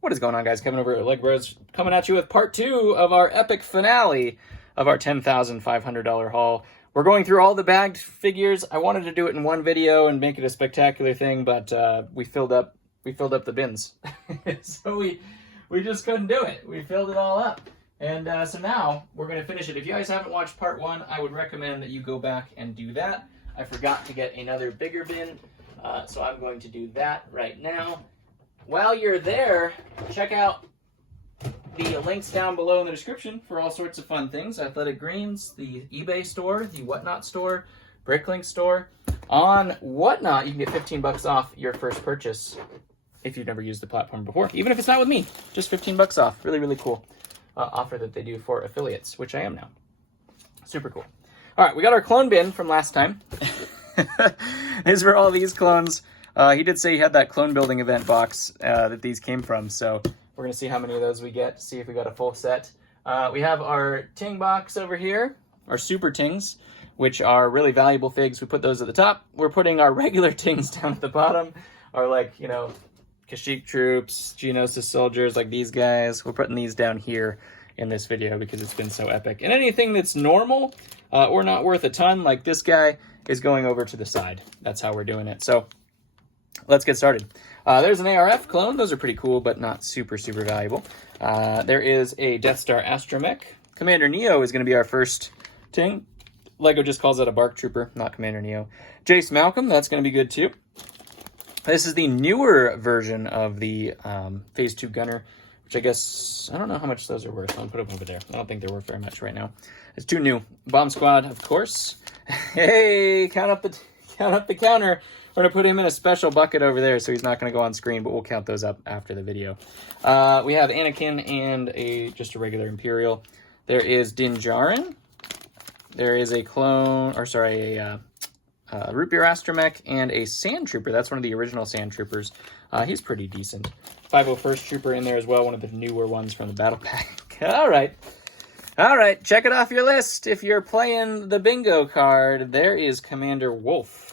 What is going on, guys? Kevin over at Legbros coming at you with part 2 of our epic finale of our $10,500 haul. We're going through all the bagged figures. I wanted to do it in one video and make it a spectacular thing, but we filled up the bins. So we just couldn't do it. We filled it all up. And so now we're going to finish it. If you guys haven't watched part 1, I would recommend that you go back and do that. I forgot to get another bigger bin, so I'm going to do that right now. While you're there, check out the links down below in the description for all sorts of fun things. Athletic Greens, the eBay store, the Whatnot store, Bricklink store. On Whatnot, you can get 15 bucks off your first purchase if you've never used the platform before. Even if it's not with me, just 15 bucks off. Really, really cool offer that they do for affiliates, which I am now. Super cool. All right, we got our clone bin from last time. These were all these clones. He did say he had that clone building event box that these came from, so we're going to see how many of those we get, see if we got a full set. We have our Ting box over here, our Super Tings, which are really valuable figs. We put those at the top. We're putting our regular Tings down at the bottom, our, like, you know, Kashyyyk troops, Geonosis soldiers, like these guys. We're putting these down here in this video because it's been so epic. And anything that's normal or not worth a ton, like this guy, is going over to the side. That's how we're doing it. So let's get started. There's an ARF clone. Those are pretty cool, but not super, super valuable. There is a Death Star Astromech. Commander Neo is going to be our first Ting. Lego just calls that a Bark Trooper, not Commander Neo. Jace Malcolm, that's going to be good too. This is the newer version of the Phase 2 Gunner, which I guess, I don't know how much those are worth. I'll put them over there. I don't think they're worth very much right now. It's too new. Bomb Squad, of course. Hey, count up the counter. We're going to put him in a special bucket over there, so he's not going to go on screen, but we'll count those up after the video. We have Anakin and just a regular Imperial. There is Din Djarin. There is a clone, or sorry, a Root Beer Astromech and a Sand Trooper. That's one of the original Sand Troopers. He's pretty decent. 501st Trooper in there as well, one of the newer ones from the Battle Pack. All right, check it off your list. If you're playing the bingo card, there is Commander Wolf.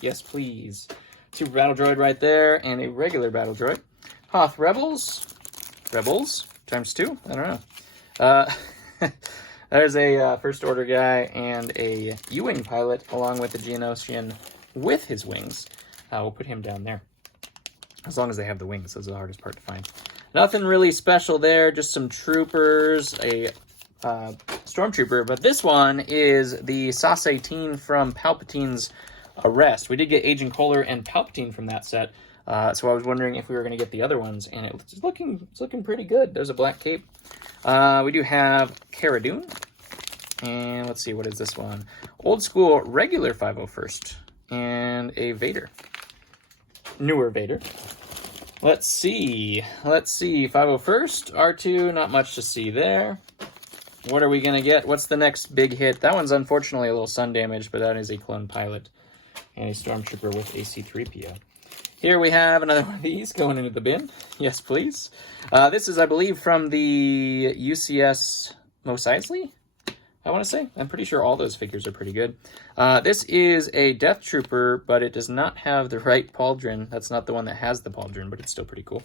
Yes, please. Super Battle Droid right there, and a regular Battle Droid. Hoth Rebels. Rebels times 2? I don't know. There's a First Order guy and a U-Wing pilot, along with the Geonosian with his wings. We'll put him down there. As long as they have the wings, that's the hardest part to find. Nothing really special there, just some troopers, a Stormtrooper, but this one is the SAS-18 from Palpatine's Arrest. We did get Agent Kohler and Palpatine from that set, so I was wondering if we were going to get the other ones, and it's looking pretty good. There's a black cape. We do have Cara Dune, and let's see, what is this one? Old school regular 501st, and a Vader. Newer Vader. Let's see, 501st, R2, not much to see there. What are we going to get? What's the next big hit? That one's unfortunately a little sun damaged, but that is a clone pilot and a Stormtrooper with a C-3PO. Here we have another one of these going into the bin. Yes, please. This is, I believe, from the UCS Mos Eisley, I want to say. I'm pretty sure all those figures are pretty good. This is a Death Trooper, but it does not have the right pauldron. That's not the one that has the pauldron, but it's still pretty cool.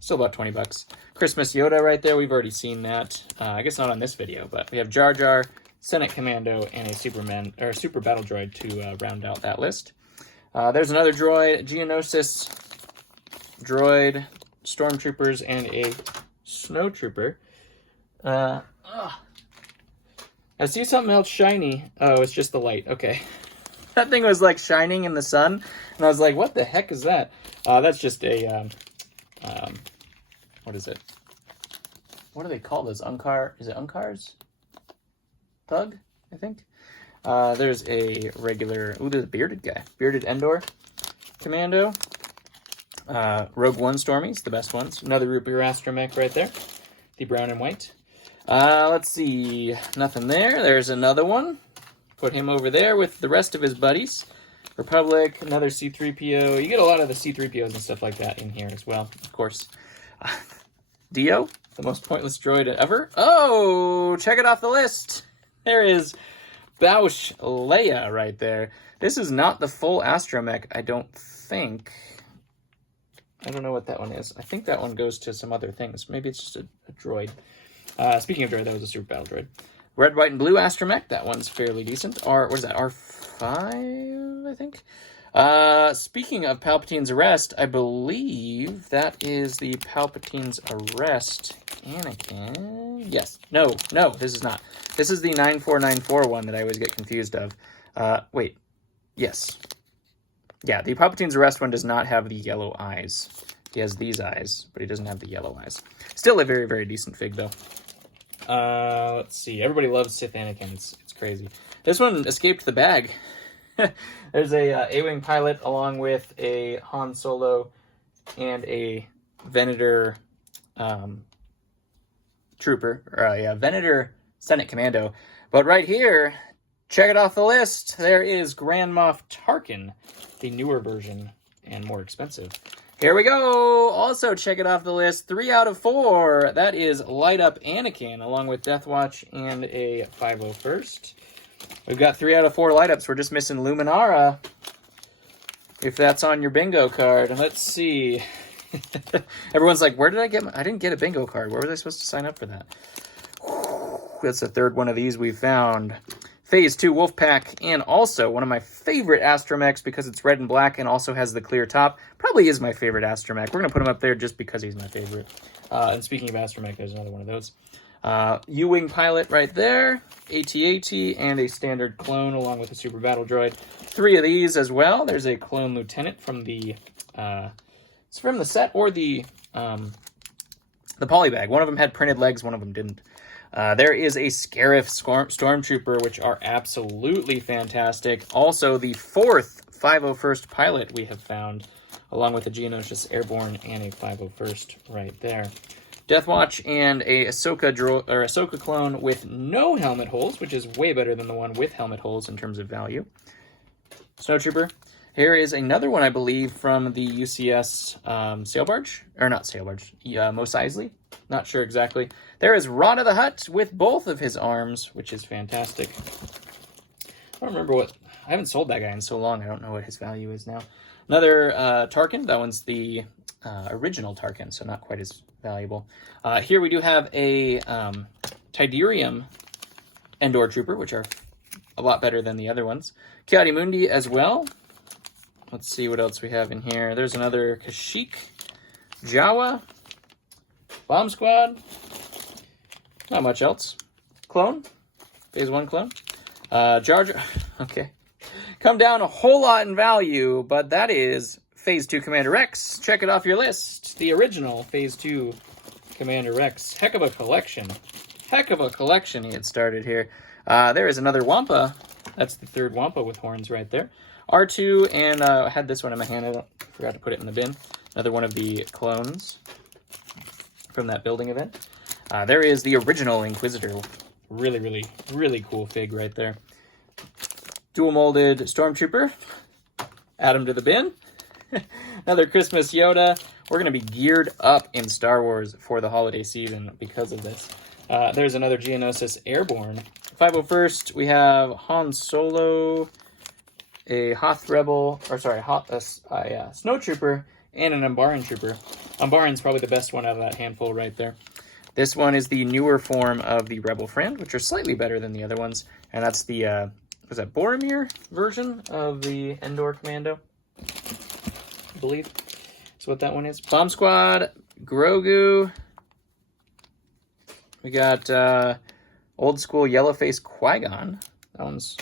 Still about 20 bucks. Christmas Yoda right there. We've already seen that. I guess not on this video, but we have Jar Jar, Senate Commando, and a Super Battle Droid to round out that list. There's another droid, Geonosis droid, Stormtroopers, and a Snow Trooper. I see something else shiny. Oh, it's just the light. Okay. That thing was like shining in the sun, and I was like, what the heck is that? That's just a... what is it? What do they call those? Unkar? Is it Unkars? Thug, I think. There's a regular... Ooh, there's a bearded guy. Bearded Endor Commando. Rogue One Stormies, the best ones. Another Root Beer Astromech right there. The brown and white. Let's see. Nothing there. There's another one. Put him over there with the rest of his buddies. Republic, another C-3PO. You get a lot of the C-3POs and stuff like that in here as well, of course. Dio, the most pointless droid ever. Oh, check it off the list. There is Bausch Leia right there. This is not the full Astromech, I don't think. I don't know what that one is. I think that one goes to some other things. Maybe it's just a droid. Speaking of droid, that was a Super Battle Droid. Red, white, and blue Astromech. That one's fairly decent. What is that? R5, I think? Speaking of Palpatine's Arrest, I believe that is the Palpatine's Arrest Anakin. Yes. No, this is not. This is the 9494 one that I always get confused of. Wait. Yes. Yeah, the Palpatine's Arrest one does not have the yellow eyes. He has these eyes, but he doesn't have the yellow eyes. Still a very, very decent fig, though. Let's see. Everybody loves Sith Anakin. It's crazy. This one escaped the bag. There's a A-Wing pilot along with a Han Solo and a Venator trooper. Venator Senate Commando. But right here, check it off the list. There is Grand Moff Tarkin, the newer version and more expensive. Here we go. Also, check it off the list. 3 out of 4. That is Light Up Anakin, along with Death Watch and a 501st. We've got 3 out of 4 light ups. We're just missing Luminara, if that's on your bingo card. And let's see. Everyone's like, where did I get I didn't get a bingo card. Where was I supposed to sign up for that? That's the third one of these we found. Phase 2 Wolfpack, and also one of my favorite Astromechs because it's red and black and also has the clear top. Probably is my favorite Astromech. We're going to put him up there just because he's my favorite. And speaking of Astromech, there's another one of those. U-Wing pilot right there, AT-AT, and a standard clone along with a Super Battle Droid. 3 of these as well. There's a clone lieutenant from the it's from the set or the polybag. One of them had printed legs, one of them didn't. There is a Scarif Stormtrooper, which are absolutely fantastic. Also, the 4th 501st pilot we have found, along with a Geonosis Airborne and a 501st right there. Death Watch and a Ahsoka clone with no helmet holes, which is way better than the one with helmet holes in terms of value. Snowtrooper. Here is another one, I believe, from the UCS sail barge. Or not sail barge. Mos Eisley. Not sure exactly. There is Ron of the Hutt with both of his arms, which is fantastic. I don't remember what... I haven't sold that guy in so long. I don't know what his value is now. Another Tarkin. That one's the original Tarkin, so not quite as valuable. Here we do have a Tiderium Endor Trooper, which are a lot better than the other ones. Kiadi-Mundi as well. Let's see what else we have in here. There's another Kashyyyk, Jawa, Bomb Squad. Not much else. Clone. Phase 1 clone. Jar Jar. Okay. Come down a whole lot in value, but that is Phase 2 Commander Rex. Check it off your list. The original Phase 2 Commander Rex. Heck of a collection. Heck of a collection he had started here. There is another Wampa. That's the 3rd Wampa with horns right there. R2, and I had this one in my hand. I forgot to put it in the bin. Another one of the clones from that building event. There is the original Inquisitor. Really, really, really cool fig right there. Dual molded Stormtrooper. Add him to the bin. Another Christmas Yoda. We're going to be geared up in Star Wars for the holiday season because of this. There's another Geonosis Airborne. 501st, we have Han Solo, a Hoth Rebel, Snow Trooper, and an Umbaran Trooper. Umbaran's probably the best one out of that handful right there. This one is the newer form of the Rebel Friend, which are slightly better than the other ones. And that's the, was that Boromir version of the Endor Commando? I believe that's what that one is. Bomb Squad, Grogu. We got old school Yellowface Qui-Gon. That one's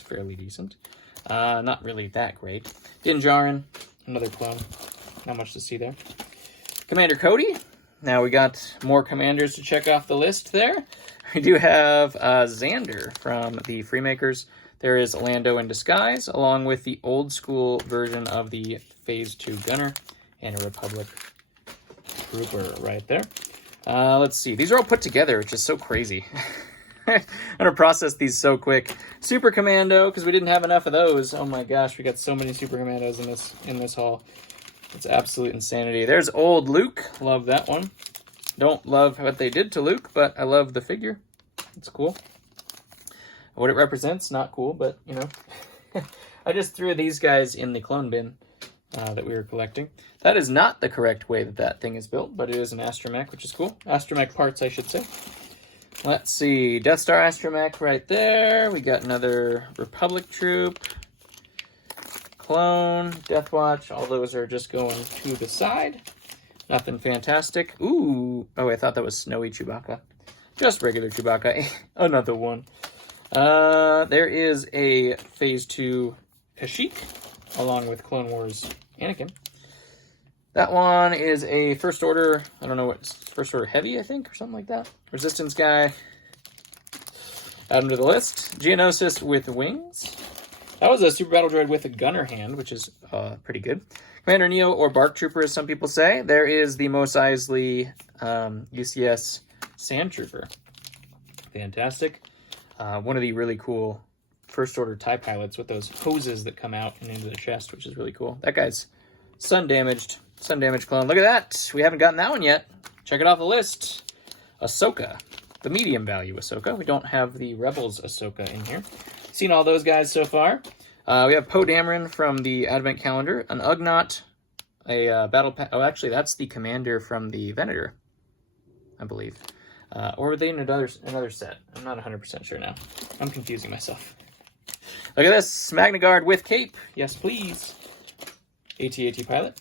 fairly decent. Not really that great. Din Djarin, another clone. Not much to see there. Commander Cody. Now we got more commanders to check off the list there. We do have Xander from the Freemakers. There is Lando in disguise, along with the old school version of the Phase 2 Gunner and a Republic Trooper right there. Let's see. These are all put together, which is so crazy. I'm going to process these so quick. Super Commando, because we didn't have enough of those. Oh my gosh, we got so many Super Commandos in this haul. It's absolute insanity. There's old Luke. Love that one. Don't love what they did to Luke, but I love the figure. It's cool. What it represents, not cool, but, you know. I just threw these guys in the clone bin. that we were collecting. That is not the correct way that that thing is built, but it is an astromech, which is cool. Astromech parts, I should say. Let's see, Death Star astromech right there. We got another Republic troop, clone, Death Watch. All those are just going to the side. Nothing fantastic. Ooh, oh, I thought that was Snowy Chewbacca. Just regular Chewbacca. Another one. There is a Phase 2 Kashyyyk, along with Clone Wars Anakin. That one is a First Order, I don't know what, First Order Heavy, I think, or something like that. Resistance guy. Add him to the list. Geonosis with wings. That was a Super Battle Droid with a gunner hand, which is pretty good. Commander Neo, or Bark Trooper, as some people say. There is the Mos Eisley UCS Sand Trooper. Fantastic. One of the really cool First Order TIE pilots with those hoses that come out and into the chest, which is really cool. That guy's sun damaged clone. Look at that. We haven't gotten that one yet. Check it off the list. Ahsoka. The medium value Ahsoka. We don't have the Rebels Ahsoka in here. Seen all those guys so far. We have Poe Dameron from the Advent Calendar. An Ugnaught. A Battle Pack. Oh, actually, that's the commander from the Venator, I believe. Or were they in another set? I'm not 100% sure now. I'm confusing myself. Look at this. Magna Guard with cape. Yes, please. AT-AT pilot.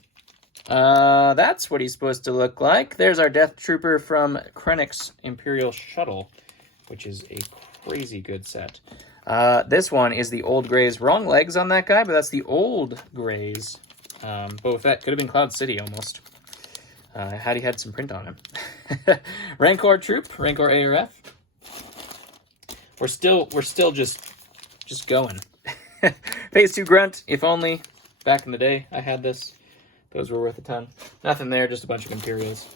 That's what he's supposed to look like. There's our Death Trooper from Krennic's Imperial Shuttle, which is a crazy good set. This one is the Old Greys. Wrong legs on that guy, but that's the Old Greys. Boba Fett could have been Cloud City almost. Had he had some print on him. Rancor troop, Rancor ARF. We're still just going. Phase 2 grunt, if only. Back in the day, I had this. Those were worth a ton. Nothing there, just a bunch of Imperials.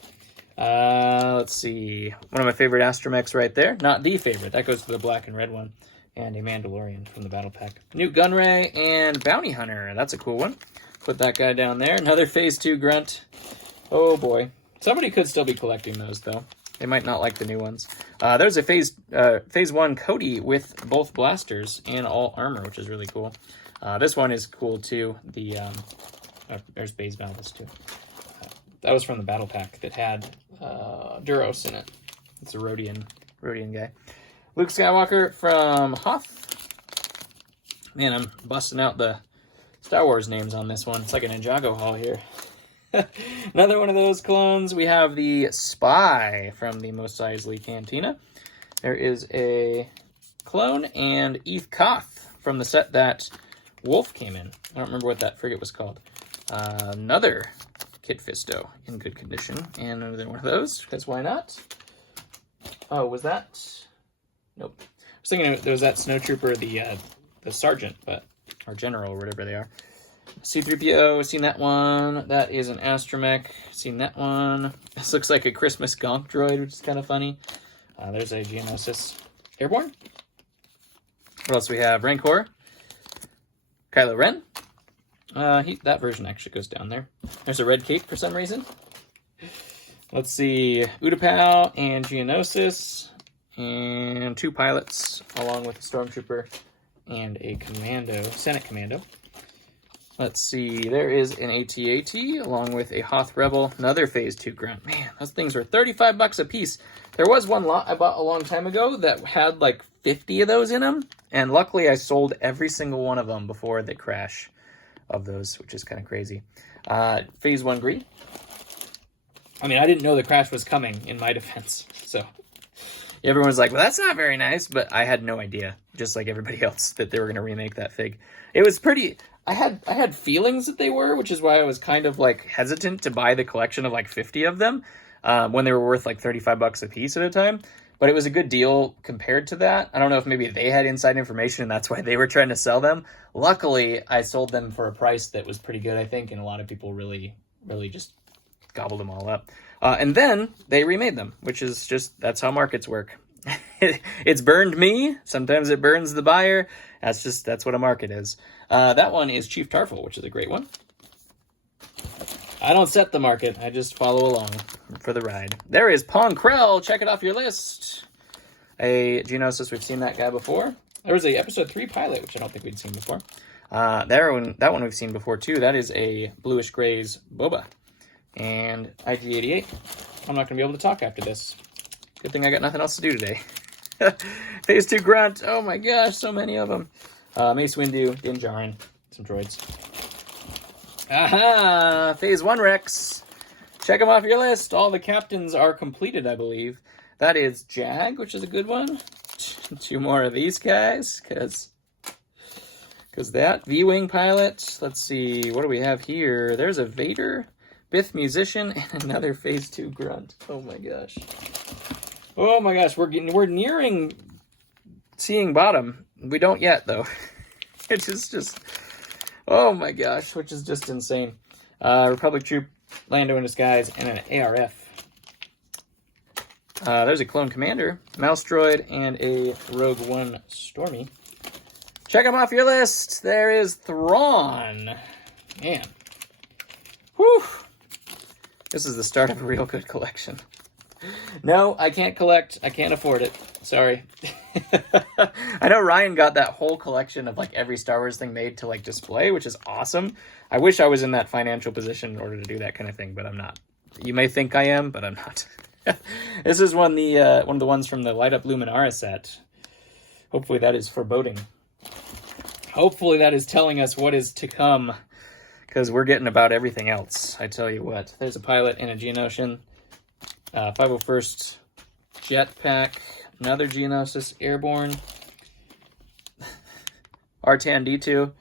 Let's see. One of my favorite astromechs right there. Not the favorite. That goes to the black and red one. And a Mandalorian from the Battle Pack. Newt Gunray and Bounty Hunter. That's a cool one. Put that guy down there. Another Phase 2 grunt. Oh boy. Somebody could still be collecting those, though. They might not like the new ones. There's a Phase 1 Cody with both blasters and all armor, which is really cool. This one is cool, too. There's Baze Malbus, too. That was from the Battle Pack that had Duros in it. It's a Rodian guy. Luke Skywalker from Hoth. Man, I'm busting out the Star Wars names on this one. It's like a Ninjago haul here. Another one of those clones. We have the Spy from the Mos Eisley Cantina. There is a clone and Eth Koth from the set that Wolf came in. I don't remember what that frigate was called. Another Kit Fisto in good condition. And another one of those, because why not? Oh, was that? Nope. I was thinking there was that snowtrooper, the sergeant, or general, or whatever they are. C-3PO, seen that one. That is an astromech. Seen that one. This looks like a Christmas gonk droid, which is kind of funny. There's a Geonosis Airborne. What else do we have? Rancor. Kylo Ren. That version actually goes down there. There's a red cape for some reason. Let's see. Utapau and Geonosis. And 2 pilots, along with a Stormtrooper and a Commando, Senate Commando. Let's see, there is an AT-AT, along with a Hoth Rebel, another Phase 2 grunt. Man, those things were $35 a piece. There was one lot I bought a long time ago that had like 50 of those in them, and luckily I sold every single one of them before the crash of those, which is kind of crazy. Phase 1 Green. I mean, I didn't know the crash was coming, in my defense, so... Everyone's like, well, that's not very nice, but I had no idea, just like everybody else, that they were going to remake that fig. It was pretty... I had feelings that they were, which is why I was kind of, like, hesitant to buy the collection of, like, 50 of them when they were worth, like, $35 a piece at a time. But it was a good deal compared to that. I don't know if maybe they had inside information and that's why they were trying to sell them. Luckily, I sold them for a price that was pretty good, I think, and a lot of people really just gobbled them all up. And then they remade them, which is just, that's how markets work. It's burned me. Sometimes it burns the buyer. That's what a market is. That one is Chief Tarful, which is a great one. I don't set the market. I just follow along for the ride. There is Pong Krell. Check it off your list. A Geonosis. We've seen that guy before. There was a Episode 3 pilot, which I don't think we'd seen before. That one we've seen before too. That is a bluish grays Boba. And IG-88. I'm not going to be able to talk after this. Good thing I got nothing else to do today. Phase 2 Grunt. Oh my gosh, so many of them. Mace Windu, Din Djarin, some droids. Aha! Phase 1 Rex. Check them off your list. All the captains are completed, I believe. That is Jag, which is a good one. 2 more of these guys, because that V-Wing pilot. Let's see, what do we have here? There's a Vader, Bith Musician, and another Phase 2 Grunt. Oh my gosh. Oh my gosh, we're nearing seeing bottom. We don't yet, though. It's just, oh my gosh, which is just insane. Republic Troop, Lando in Disguise, and an ARF. There's a Clone Commander, Mouse Droid, and a Rogue One Stormy. Check them off your list. There is Thrawn. Man. Whew. This is the start of a real good collection. No, I can't collect. I can't afford it. Sorry. I know Ryan got that whole collection of like every Star Wars thing made to like display, which is awesome. I wish I was in that financial position in order to do that kind of thing, but I'm not. You may think I am, but I'm not. This is one of the ones from the Light Up Luminara set. Hopefully that is foreboding. Hopefully that is telling us what is to come, because we're getting about everything else. I tell you what. There's a pilot and a Geonosian. 501st Jetpack. Another Geonosis Airborne. Artan D2.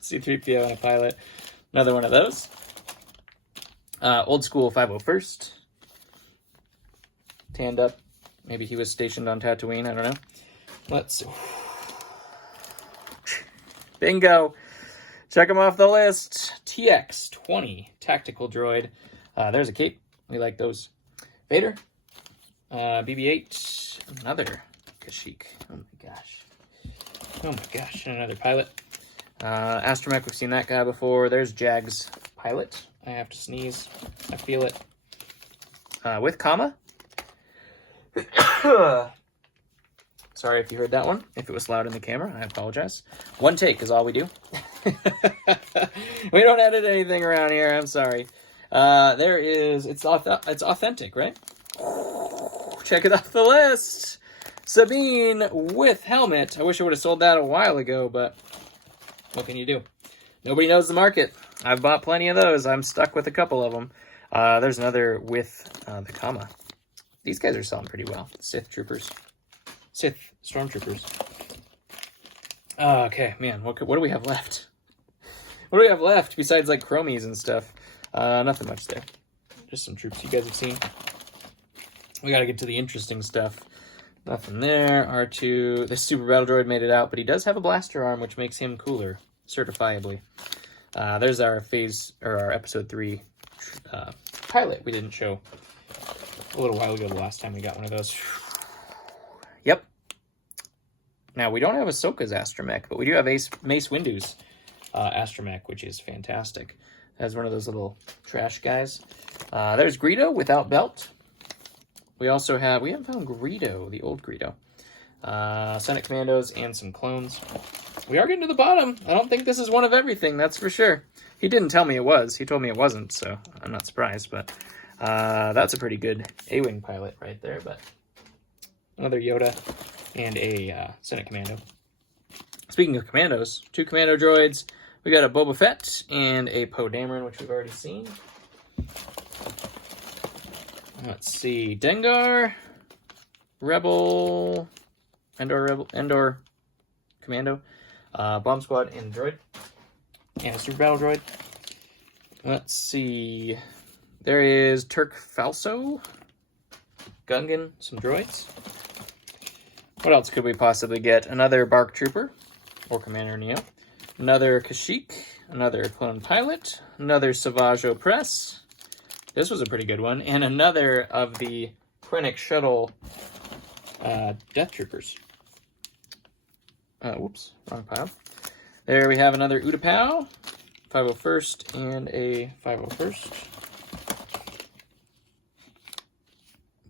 C-3PO and a pilot. Another one of those. Old school 501st. Tanned up. Maybe he was stationed on Tatooine. I don't know. Let's see. Bingo. Check them off the list. TX-20 Tactical Droid. There's a cape. We like those. Vader. BB-8. Another Kashyyyk. Oh my gosh. Oh my gosh. And another pilot. Astromech. We've seen that guy before. There's Jag's pilot. I have to sneeze. I feel it. With comma. Sorry if you heard that one. If it was loud in the camera, I apologize. One take is all we do. We don't edit anything around here. I'm sorry. There is. It's authentic, right? Check it off the list. Sabine with helmet. I wish I would have sold that a while ago, but what can you do? Nobody knows the market. I've bought plenty of those. I'm stuck with a couple of them. There's another with the comma. These guys are selling pretty well. Sith Stormtroopers. Okay, man. What do we have left? What do we have left besides like chromies and stuff? Nothing much there. Just some troops you guys have seen. We got to get to the interesting stuff. Nothing there. R2. The Super Battle Droid made it out, but he does have a blaster arm, which makes him cooler, certifiably. There's our our episode 3 pilot we didn't show a little while ago, the last time we got one of those. Yep. Now, we don't have Ahsoka's Astromech, but we do have Mace Windu's Astromech, which is fantastic. As one of those little trash guys. There's Greedo without belt. We haven't found Greedo, the old Greedo. Senate Commandos and some clones. We are getting to the bottom. I don't think this is one of everything, that's for sure. He didn't tell me it was. He told me it wasn't, so I'm not surprised. But that's a pretty good A-Wing pilot right there. But another Yoda and a Senate Commando. Speaking of commandos, 2 commando droids. We got a Boba Fett and a Poe Dameron, which we've already seen. Let's see. Dengar, Rebel, Endor Commando, Bomb Squad, and Droid, and a Super Battle Droid. Let's see. There is Turk Falso, Gungan, some droids. What else could we possibly get? Another Bark Trooper, or Commander Neo. Another Kashyyyk, another Clone Pilot, another Savage Opress. This was a pretty good one. And another of the Krennic Shuttle Death Troopers. Whoops, wrong pile. There we have another Utapau, 501st, and a 501st.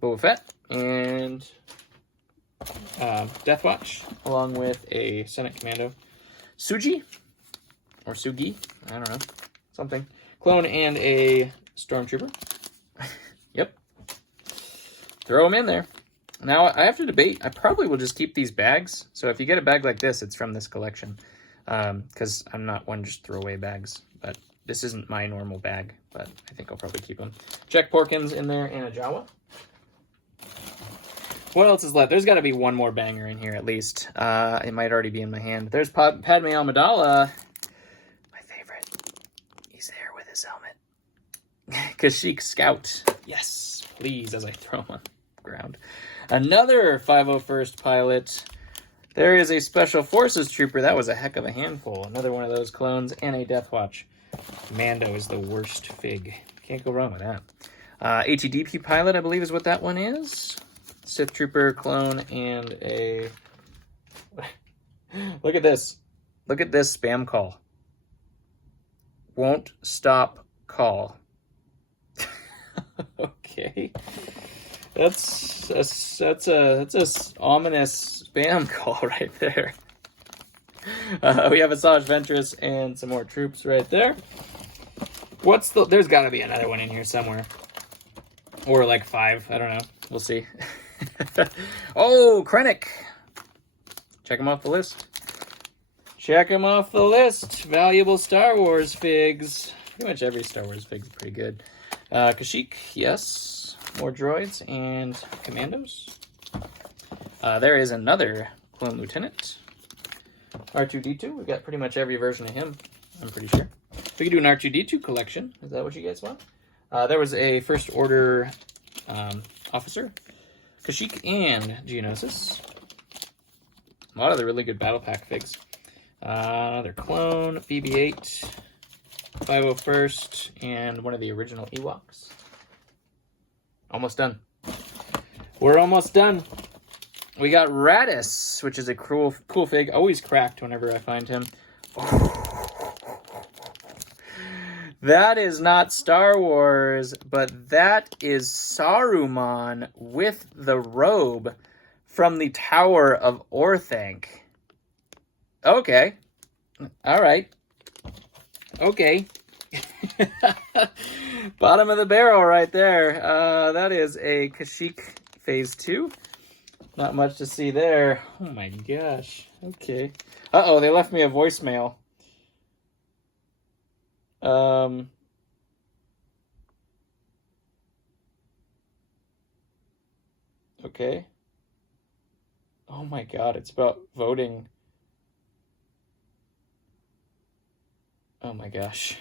Boba Fett, and Death Watch, along with a Senate Commando. Suji, or Sugi, I don't know, something. Clone and a Stormtrooper. Yep. Throw them in there. Now, I have to debate. I probably will just keep these bags. So if you get a bag like this, it's from this collection. Because I'm not one just throw away bags. But this isn't my normal bag. But I think I'll probably keep them. Check Porkins in there and a Jawa. What else is left? There's got to be one more banger in here at least. It might already be in my hand. There's Padme Amidala. My favorite. He's there with his helmet. Kashyyyk Scout. Yes, please, as I throw him on the ground. Another 501st Pilot. There is a Special Forces Trooper. That was a heck of a handful. Another one of those clones. And a Death Watch. Mando is the worst fig. Can't go wrong with that. ATDP Pilot, I believe, is what that one is. Sith Trooper, clone, and a... Look at this. Look at this spam call. Won't stop call. Okay. That's a ominous spam call right there. We have Asajj Ventress and some more troops right there. There's got to be another one in here somewhere. Or like 5, I don't know. We'll see. Oh, Krennic. Check him off the list. Check him off the list. Valuable Star Wars figs. Pretty much every Star Wars fig is pretty good. Kashyyyk, yes. More droids and commandos. There is another clone lieutenant. R2-D2. We've got pretty much every version of him, I'm pretty sure. We could do an R2-D2 collection. Is that what you guys want? There was a First Order officer. Kashyyyk and Geonosis. A lot of the really good Battle Pack figs. Another clone, BB-8, 501st, and one of the original Ewoks. Almost done. We're almost done. We got Radis, which is a cool fig. Always cracked whenever I find him. That is not Star Wars, but that is Saruman with the robe from the Tower of Orthanc. Okay. All right. Okay. Bottom of the barrel right there. That is a Kashyyyk Phase 2. Not much to see there. Oh my gosh. Okay. Uh-oh, they left me a voicemail. Okay. Oh my god, it's about voting. Oh my gosh.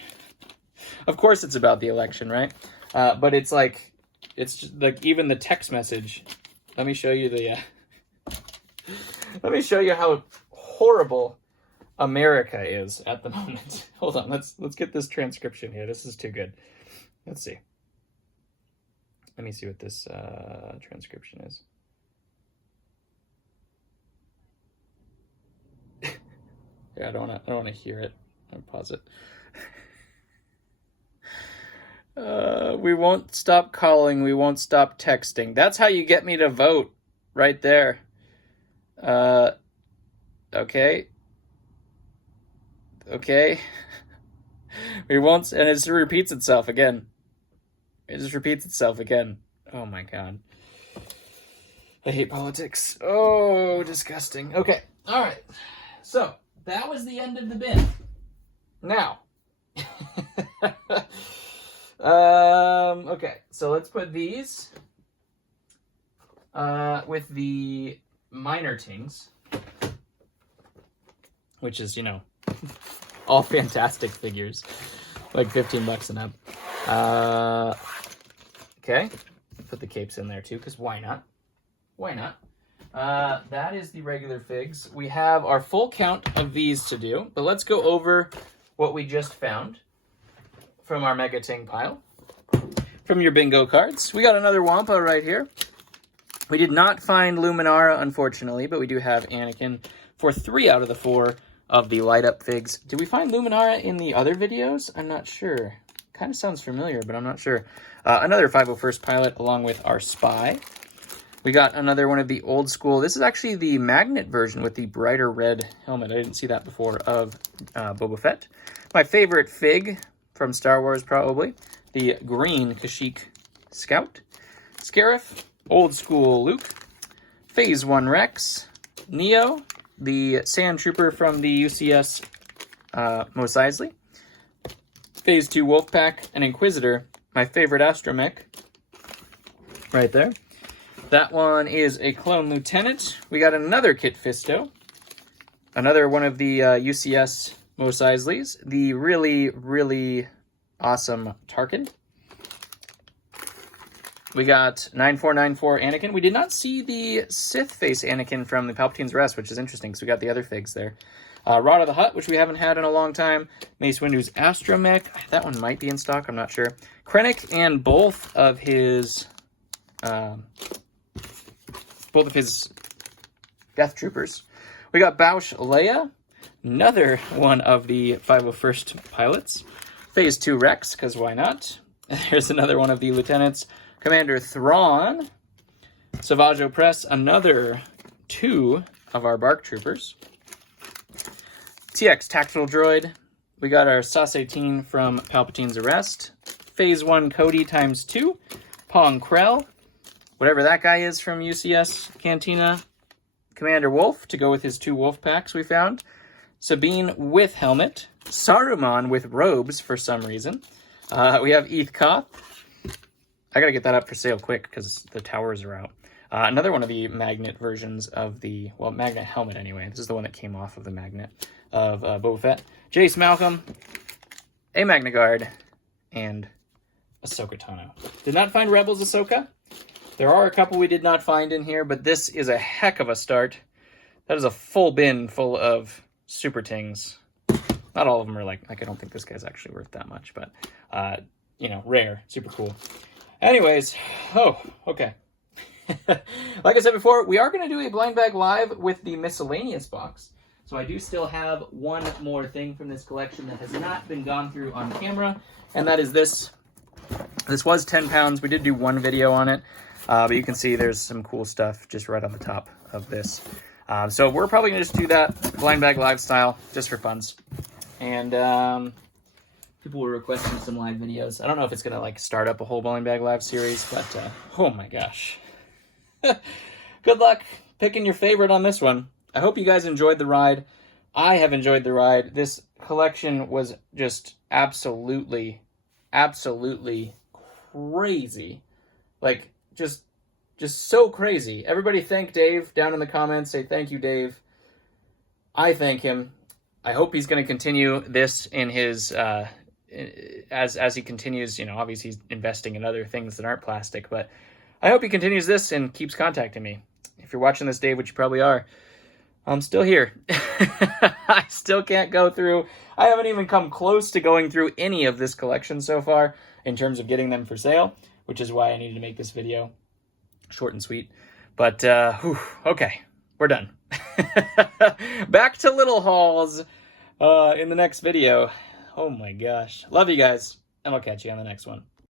Of course it's about the election, right? But it's like, it's just like even the text message. Let me show you the, let me show you how horrible America is at the moment. Hold on, let's get this transcription here. This is too good. Let's see. Let me see what this transcription is. Yeah, I don't want to hear it. I'll pause it. We won't stop calling. We won't stop texting. That's how you get me to vote, right there. Okay. Okay. We won't, and it just repeats itself again. It just repeats itself again. Oh my god. I hate politics. Oh, disgusting. Okay, all right. So, that was the end of the bin. Now. Okay, so let's put these with the minor tings, which is, you know, all fantastic figures, like 15 bucks and up. Okay, put the capes in there too, because why not? Why not? That is the regular figs. We have our full count of these to do, but let's go over what we just found from our Mega Ting pile. From your bingo cards, we got another Wampa right here. We did not find Luminara, unfortunately, but we do have Anakin for 3 out of the 4 of the light-up figs. Did we find Luminara in the other videos? I'm not sure. Kind of sounds familiar, but I'm not sure. Another 501st Pilot along with our Spy. We got another one of the old school. This is actually the magnet version with the brighter red helmet. I didn't see that before, of Boba Fett. My favorite fig from Star Wars, probably. The green Kashyyyk Scout. Scarif, old school Luke. Phase 1 Rex. Neo, the Sand Trooper from the UCS Mos Eisley. Phase 2 Wolfpack, and Inquisitor, my favorite astromech. Right there. That one is a clone lieutenant. We got another Kit Fisto. Another one of the UCS Mos Eisleys. The really, really awesome Tarkin. We got 9494 Anakin. We did not see the Sith face Anakin from the Palpatine's Rest, which is interesting because we got the other figs there. Rod of the Hutt, which we haven't had in a long time. Mace Windu's astromech. That one might be in stock, I'm not sure. Krennic and both of his Death Troopers. We got Bausch Leia, another one of the 501st pilots. Phase 2 Rex, because why not? There's another one of the lieutenants. Commander Thrawn. Savage Opress, another 2 of our BARC troopers. TX Tactical Droid. We got our Sass-18 from Palpatine's Arrest. Phase 1 Cody ×2. Pong Krell. Whatever that guy is from UCS Cantina. Commander Wolf, to go with his 2 wolf packs we found. Sabine with helmet. Saruman with robes for some reason. We have Eth Koth. I gotta get that up for sale quick because the towers are out. Another one of the magnet versions of the, well, magnet helmet anyway. This is the one that came off of the magnet of Boba Fett. Jace Malcolm, a Magna Guard, and Ahsoka Tano. Did not find Rebels Ahsoka. There are a couple we did not find in here, but this is a heck of a start. That is a full bin full of super tings. Not all of them are like I don't think this guy's actually worth that much, but, you know, rare, super cool. Anyways, okay. Like I said before, we are going to do a blind bag live with the miscellaneous box. So I do still have one more thing from this collection that has not been gone through on camera, and that is this. This was 10 pounds. We did do one video on it, but you can see there's some cool stuff just right on the top of this. So we're probably going to just do that blind bag live style, just for funs. And people were requesting some live videos. I don't know if it's going to like start up a whole blind bag live series, but oh my gosh. Good luck picking your favorite on this one. I hope you guys enjoyed the ride. I have enjoyed the ride. This collection was just absolutely crazy. Like, just so crazy. Everybody thank Dave down in the comments. Say thank you, Dave. I thank him. I hope he's going to continue this in his, as he continues, you know, obviously he's investing in other things that aren't plastic, but I hope he continues this and keeps contacting me. If you're watching this, Dave, which you probably are, I'm still here. I still can't go through. I haven't even come close to going through any of this collection so far in terms of getting them for sale, which is why I needed to make this video short and sweet. But, okay, we're done. Back to little hauls in the next video. Oh my gosh. Love you guys, and I'll catch you on the next one.